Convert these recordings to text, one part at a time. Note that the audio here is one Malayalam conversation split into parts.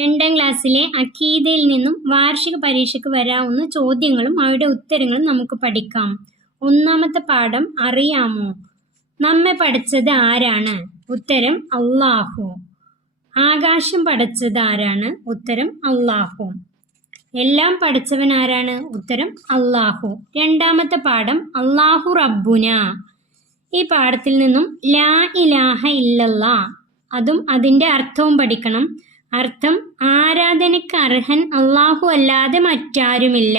2ാം ക്ലാസ്സിലെ അഖീദയിൽ നിന്നും വാർഷിക പരീക്ഷയ്ക്ക് വരാവുന്ന ചോദ്യങ്ങളും അവയുടെ ഉത്തരങ്ങളും നമുക്ക് പഠിക്കാം. 1ാമത്തെ പാഠം അറിയാമോ? നമ്മെ പടച്ചത് ആരാണ്? ഉത്തരം അല്ലാഹു. ആകാശം പടച്ചത് ആരാണ്? ഉത്തരം അല്ലാഹു. എല്ലാം പടച്ചവൻ ആരാണ്? ഉത്തരം അല്ലാഹു. 2ാമത്തെ പാഠം അല്ലാഹു റബ്ബുന. ഈ പാഠത്തിൽ നിന്നും ലാ ഇലാഹ ഇല്ലല്ലാ അതും അതിൻ്റെ അർത്ഥവും പഠിക്കണം. അർത്ഥം: ആരാധനയ്ക്ക് അർഹൻ അല്ലാഹു അല്ലാതെ മറ്റാരുമില്ല.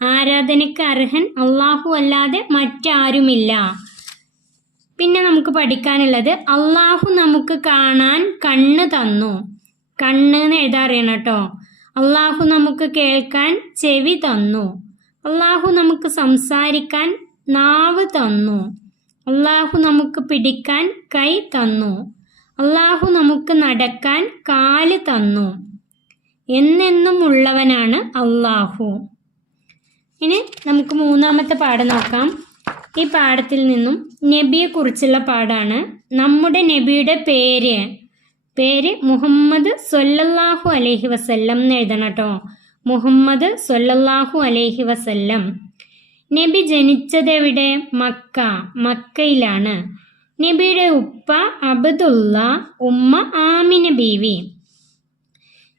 ആരാധനയ്ക്ക് അർഹൻ അല്ലാഹു അല്ലാതെ മറ്റാരുമില്ല. പിന്നെ നമുക്ക് പഠിക്കാനുള്ളത് അല്ലാഹു നമുക്ക് കാണാൻ കണ്ണ് തന്നു. കണ്ണ് എന്ന് എഴുതാറിയണം കേട്ടോ. അല്ലാഹു നമുക്ക് കേൾക്കാൻ ചെവി തന്നു. അല്ലാഹു നമുക്ക് സംസാരിക്കാൻ നാവ് തന്നു. അല്ലാഹു നമുക്ക് പിടിക്കാൻ കൈ തന്നു. അല്ലാഹു നമുക്ക് നടക്കാൻ കാല് തന്നു. എന്നെന്നും ഉള്ളവനാണ് അല്ലാഹു. ഇനി നമുക്ക് 3ാമത്തെ പാഠം നോക്കാം. ഈ പാഠത്തിൽ നിന്നും നബിയെക്കുറിച്ചുള്ള പാഠമാണ്. നമ്മുടെ നബിയുടെ പേര് മുഹമ്മദ് സ്വല്ലല്ലാഹു അലൈഹി വസല്ലം എന്ന് എഴുതണം കേട്ടോ. മുഹമ്മദ് സ്വല്ലല്ലാഹു അലൈഹി വസല്ലം. നബി ജനിച്ചതെവിടെ? മക്കയിലാണ്. നബിയുടെ ഉപ്പ അബ്ദുള്ള, ഉമ്മ ആമിന ബീവി.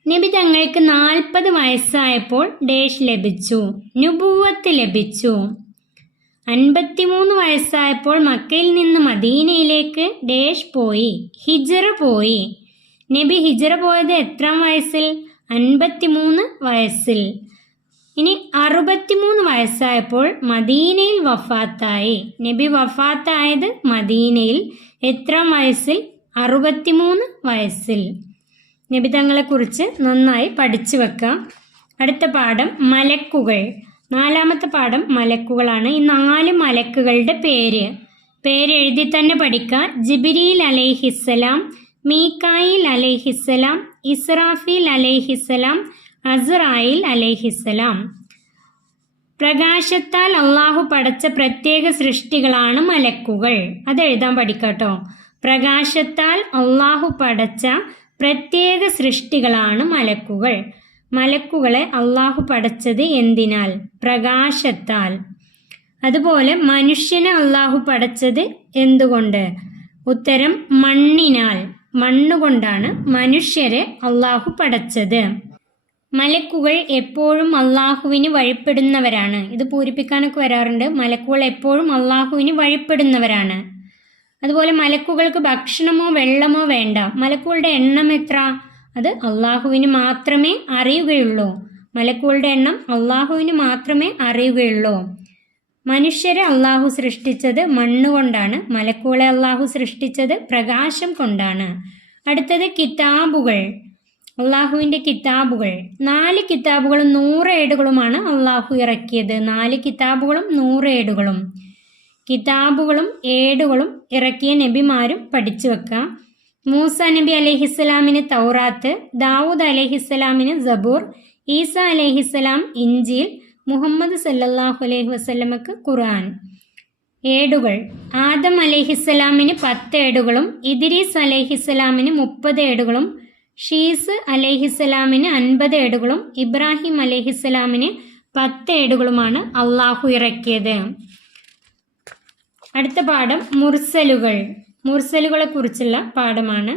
നബി തങ്ങൾക്ക് 40 വയസ്സായപ്പോൾ ഡേഷ് ലഭിച്ചു? നുബുവത്ത് ലഭിച്ചു. 53 വയസ്സായപ്പോൾ മക്കയിൽ നിന്ന് മദീനയിലേക്ക് ഡേഷ് പോയി? ഹിജ്റ പോയി. നബി ഹിജ്റ പോയത് എത്രാം വയസ്സിൽ? 53 വയസ്സിൽ. ഇനി 63 വയസ്സായപ്പോൾ മദീനയിൽ വഫാത്തായി. നബി വഫാത്തായത് മദീനയിൽ എത്രാം വയസ്സിൽ? 63 വയസ്സിൽ. നബി തങ്ങളെക്കുറിച്ച് നന്നായി പഠിച്ചു വെക്കാം. അടുത്ത പാഠം മലക്കുകൾ. 4ാമത്തെ പാഠം മലക്കുകളാണ്. ഈ 4 മലക്കുകളുടെ പേര് എഴുതി തന്നെ പഠിക്കുക. ജിബ്രീൽ അലൈഹിസ്സലാം, മീകായിൽ അലൈഹിസ്സലാം, ഇസ്രാഫീൽ അലൈഹിസ്സലാം, അസ്റായിൽ അലൈഹിസ്സലാം. പ്രകാശത്താൽ അള്ളാഹു പടച്ച പ്രത്യേക സൃഷ്ടികളാണ് മലക്കുകൾ. അത് എഴുതാൻ പഠിക്കാട്ടോ. പ്രകാശത്താൽ അള്ളാഹു പടച്ച പ്രത്യേക സൃഷ്ടികളാണ് മലക്കുകൾ. മലക്കുകളെ അള്ളാഹു പടച്ചത് എന്തിനാൽ? പ്രകാശത്താൽ. അതുപോലെ മനുഷ്യനെ അള്ളാഹു പടച്ചത് എന്തുകൊണ്ട്? ഉത്തരം മണ്ണിനാൽ. മണ്ണുകൊണ്ടാണ് മനുഷ്യരെ അള്ളാഹു പടച്ചത്. മലക്കുകൾ എപ്പോഴും അള്ളാഹുവിന് വഴിപ്പെടുന്നവരാണ്. ഇത് പൂരിപ്പിക്കാനൊക്കെ വരാറുണ്ട്. മലക്കുകൾ എപ്പോഴും അള്ളാഹുവിന് വഴിപ്പെടുന്നവരാണ്. അതുപോലെ മലക്കുകൾക്ക് ഭക്ഷണമോ വെള്ളമോ വേണ്ട. മലക്കുകളുടെ എണ്ണം എത്ര? അത് അള്ളാഹുവിന് മാത്രമേ അറിയുകയുള്ളൂ. മലക്കുകളുടെ എണ്ണം അള്ളാഹുവിന് മാത്രമേ അറിയുകയുള്ളൂ. മനുഷ്യരെ അള്ളാഹു സൃഷ്ടിച്ചത് മണ്ണുകൊണ്ടാണ്. മലക്കുകളെ അള്ളാഹു സൃഷ്ടിച്ചത് പ്രകാശം കൊണ്ടാണ്. അടുത്തത് കിതാബുകൾ. അള്ളാഹുവിൻ്റെ കിതാബുകൾ. 4 കിതാബുകളും 100 ഏടുകളുമാണ് അള്ളാഹു ഇറക്കിയത്. 4 കിതാബുകളും 100 ഏടുകളും. കിതാബുകളും ഏടുകളും ഇറക്കിയ നബിമാരും പഠിച്ചു വെക്കാം. മൂസ നബി അലൈഹിസ്സലാമിന് തൗറാത്ത്, ദാവൂദ് അലൈഹിസ്സലാമിന് സബൂർ, ഈസ അലൈഹിസ്സലാം ഇഞ്ചീൽ, മുഹമ്മദ് സല്ലല്ലാഹു അലൈഹി വസല്ലമക്ക് ഖുർആൻ. ഏടുകൾ. ആദം അലൈഹിസ്സലാമിന് 10 ഏടുകളും ഇദ്രീസ് അലൈഹിസ്സലാമിന് 30 ഏടുകളും ഷീസ് അലൈഹിസ്സലാമിന് 50 ഏടുകളും ഇബ്രാഹിം അലൈഹിസ്സലാമിന് 10 ഏടുകളുമാണ് അള്ളാഹു ഇറക്കിയത്. അടുത്ത പാഠം മുർസലുകൾ. മുർസലുകളെ കുറിച്ചുള്ള പാഠമാണ്.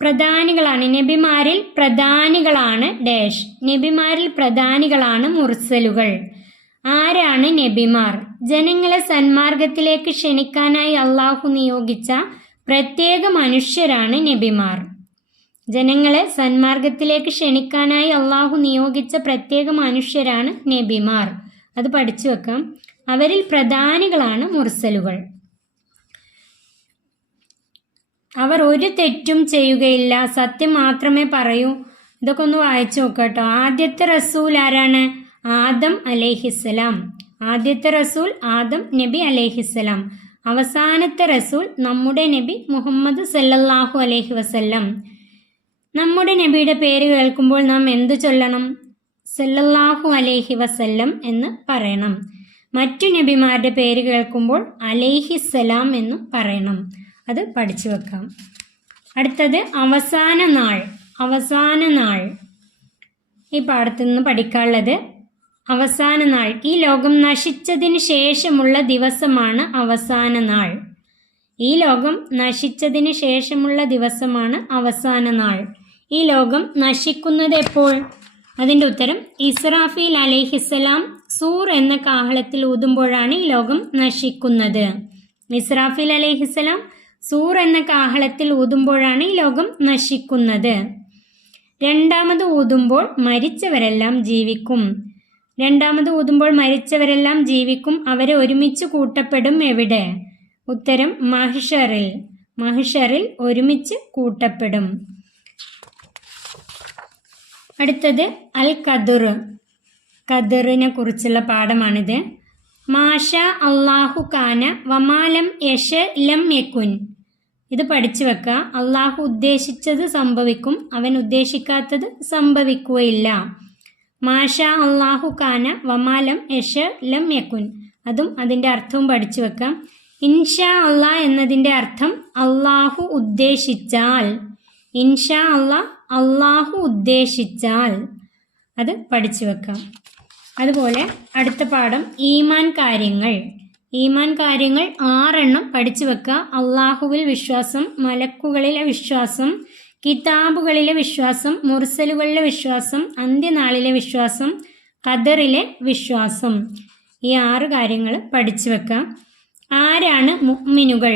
പ്രധാനികളാണ്. നബിമാരിൽ പ്രധാനികളാണ് ഡാഷ്. നബിമാരിൽ പ്രധാനികളാണ് മുർസലുകൾ. ആരാണ് നബിമാർ? ജനങ്ങളെ സന്മാർഗത്തിലേക്ക് ക്ഷണിക്കാനായി അള്ളാഹു നിയോഗിച്ച പ്രത്യേക മനുഷ്യരാണ് നബിമാർ. ജനങ്ങളെ സന്മാർഗത്തിലേക്ക് ക്ഷണിക്കാനായി അള്ളാഹു നിയോഗിച്ച പ്രത്യേക മനുഷ്യരാണ് നബിമാർ. അത് പഠിച്ചു വെക്കാം. അവരിൽ പ്രധാനികളാണ് മുർസലുകൾ. അവർ ഒരു തെറ്റും ചെയ്യുകയില്ല, സത്യം മാത്രമേ പറയൂ. ഇതൊക്കെ ഒന്ന് വായിച്ചു നോക്കട്ടോ. ആദ്യത്തെ റസൂൽ ആരാണ്? ആദം അലൈഹിസ്സലാം. ആദ്യത്തെ റസൂൽ ആദം നബി അലൈഹിസ്സലാം. അവസാനത്തെ റസൂൽ നമ്മുടെ നബി മുഹമ്മദ് സല്ലല്ലാഹു അലൈഹി വസല്ലം. നമ്മുടെ നബിയുടെ പേര് കേൾക്കുമ്പോൾ നാം എന്തു ചൊല്ലണം? സല്ലല്ലാഹു അലൈഹി വസല്ലം എന്ന് പറയണം. മറ്റു നബിമാരുടെ പേര് കേൾക്കുമ്പോൾ അലൈഹിസ്സലാം എന്നും പറയണം. അത് പഠിച്ചു വെക്കാം. അടുത്തത് അവസാന നാൾ. അവസാന നാൾ ഈ പാഠത്തു നിന്ന് പഠിക്കാനുള്ളത് അവസാന നാൾ. ഈ ലോകം നശിച്ചതിന് ശേഷമുള്ള ദിവസമാണ് അവസാന നാൾ. ഈ ലോകം നശിച്ചതിന് ശേഷമുള്ള ദിവസമാണ് അവസാന നാൾ. ഈ ലോകം നശിക്കുന്നത് എപ്പോൾ? അതിൻ്റെ ഉത്തരം ഇസ്രാഫീൽ അലൈഹിസ്സലാം സൂർ എന്ന കാഹളത്തിൽ ഊതുമ്പോഴാണ് ഈ ലോകം നശിക്കുന്നത്. ഇസ്രാഫീൽ അലൈഹിസ്സലാം സൂർ എന്ന കാഹളത്തിൽ ഊതുമ്പോഴാണ് ഈ ലോകം നശിക്കുന്നത്. രണ്ടാമത് ഊതുമ്പോൾ മരിച്ചവരെല്ലാം ജീവിക്കും. രണ്ടാമത് ഊതുമ്പോൾ മരിച്ചവരെല്ലാം ജീവിക്കും. അവരെ ഒരുമിച്ച് കൂട്ടപ്പെടും എവിടെ? ഉത്തരം മഹ്ശറിൽ. മഹ്ശറിൽ ഒരുമിച്ച് കൂട്ടപ്പെടും. അടുത്തത് അൽ ഖദർ. ഖദറിനെ കുറിച്ചുള്ള പാഠമാണിത്. മാഷ അള്ളാഹു കാന വമാലം യശ ലം യകുൻ. ഇത് പഠിച്ചു വെക്കുക. അള്ളാഹു ഉദ്ദേശിച്ചത് സംഭവിക്കും, അവൻ ഉദ്ദേശിക്കാത്തത് സംഭവിക്കുകയില്ല. മാഷ അള്ളാഹു കാന വമാലം യശ ലം യകുൻ. അതും അതിൻ്റെ അർത്ഥവും പഠിച്ചു വെക്കാം. ഇൻഷാ അള്ളാ എന്നതിൻ്റെ അർത്ഥം അള്ളാഹു ഉദ്ദേശിച്ചാൽ. ഇൻഷാ അള്ളാ അള്ളാഹു ഉദ്ദേശിച്ചാൽ. അത് പഠിച്ചു വെക്കാം. അതുപോലെ അടുത്ത പാഠം ഈമാൻ കാര്യങ്ങൾ. ഈമാൻ കാര്യങ്ങൾ 6 പഠിച്ചു വെക്കുക. അള്ളാഹുവിൽ വിശ്വാസം, മലക്കുകളിലെ വിശ്വാസം, കിതാബുകളിലെ വിശ്വാസം, മുർസലുകളിലെ വിശ്വാസം, അന്ത്യനാളിലെ വിശ്വാസം, ഖദറിലെ വിശ്വാസം. ഈ 6 കാര്യങ്ങൾ പഠിച്ചു വെക്കാം. ആരാണ് മുഅ്മിനുകൾ?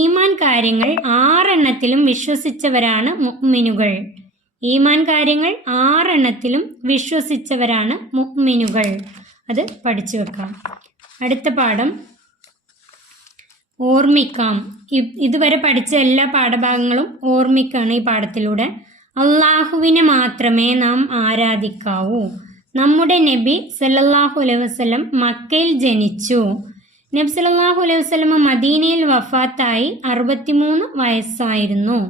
ഈമാൻ കാര്യങ്ങൾ 6 വിശ്വസിച്ചവരാണ് മുഅ്മിനുകൾ. ഈമാൻ കാര്യങ്ങൾ 6 വിശ്വസിച്ചവരാണ് മുഅ്മിനുകൾ. അത് പഠിച്ചു വെക്കാം. അടുത്ത പാഠം ഓർമ്മിക്കാം. ഇതുവരെ പഠിച്ച എല്ലാ പാഠഭാഗങ്ങളും ഓർമ്മിക്കാണ് ഈ പാഠത്തിലൂടെ. അള്ളാഹുവിനെ മാത്രമേ നാം ആരാധിക്കാവൂ. നമ്മുടെ നബി സല്ലല്ലാഹു അലൈഹി വസല്ലം മക്കയിൽ ജനിച്ചു. നബി സല്ലല്ലാഹു അലൈഹി വസല്ലം മദീനയിൽ വഫാത്തായി 63 വയസ്സായിരുന്നു.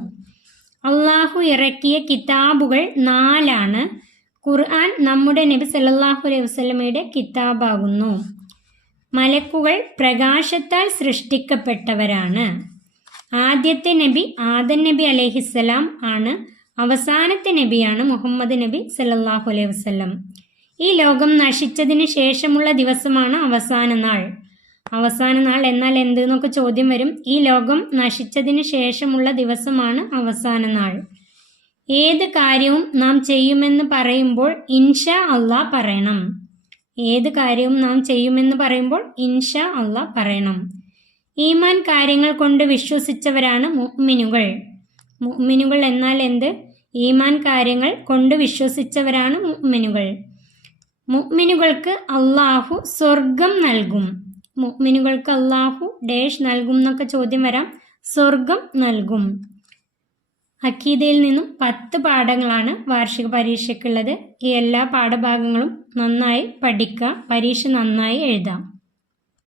അള്ളാഹു ഇറക്കിയ കിതാബുകൾ 4. ഖുർആൻ നമ്മുടെ നബി സല്ലല്ലാഹു അലൈഹി വസല്ലമയുടെ കിതാബാകുന്നു. മലക്കുകൾ പ്രകാശത്താൽ സൃഷ്ടിക്കപ്പെട്ടവരാണ്. ആദ്യത്തെ നബി ആദം നബി അലൈഹിസ്സലാം ആണ്. അവസാനത്തെ നബിയാണ് മുഹമ്മദ് നബി സല്ലല്ലാഹു അലൈഹി വസല്ലം. ഈ ലോകം നശിച്ചതിന് ശേഷമുള്ള ദിവസമാണ് അവസാന നാൾ. അവസാന നാൾ എന്നാൽ എന്ത് എന്നൊക്കെ ചോദ്യം വരും. ഈ ലോകം നശിച്ചതിന് ശേഷമുള്ള ദിവസമാണ് അവസാന നാൾ. ഏത് കാര്യവും നാം ചെയ്യുമെന്ന് പറയുമ്പോൾ ഇൻഷാ അള്ളാ പറയണം. ഏത് കാര്യവും നാം ചെയ്യുമെന്ന് പറയുമ്പോൾ ഇൻഷാ അള്ളാ പറയണം. ഈമാൻ കാര്യങ്ങൾ കൊണ്ട് വിശ്വസിച്ചവരാണ് മുഅ്മിനുകൾ. മുഅ്മിനുകൾ എന്നാൽ എന്ത്? ഈമാൻ കാര്യങ്ങൾ കൊണ്ട് വിശ്വസിച്ചവരാണ് മുഅ്മിനുകൾ. മുഅ്മിനുകൾക്ക് അള്ളാഹു സ്വർഗം നൽകും. മുഅ്മിനുകൾക്ക് അള്ളാഹു ഡേഷ് നൽകും എന്നൊക്കെ ചോദ്യം വരാം. സ്വർഗം നൽകും. അഖീദയിൽ നിന്നും 10 പാഠങ്ങളാണ് വാർഷിക പരീക്ഷയ്ക്കുള്ളത്. ഈ എല്ലാ പാഠഭാഗങ്ങളും നന്നായി പഠിക്കുക. പരീക്ഷ നന്നായി എഴുതാം.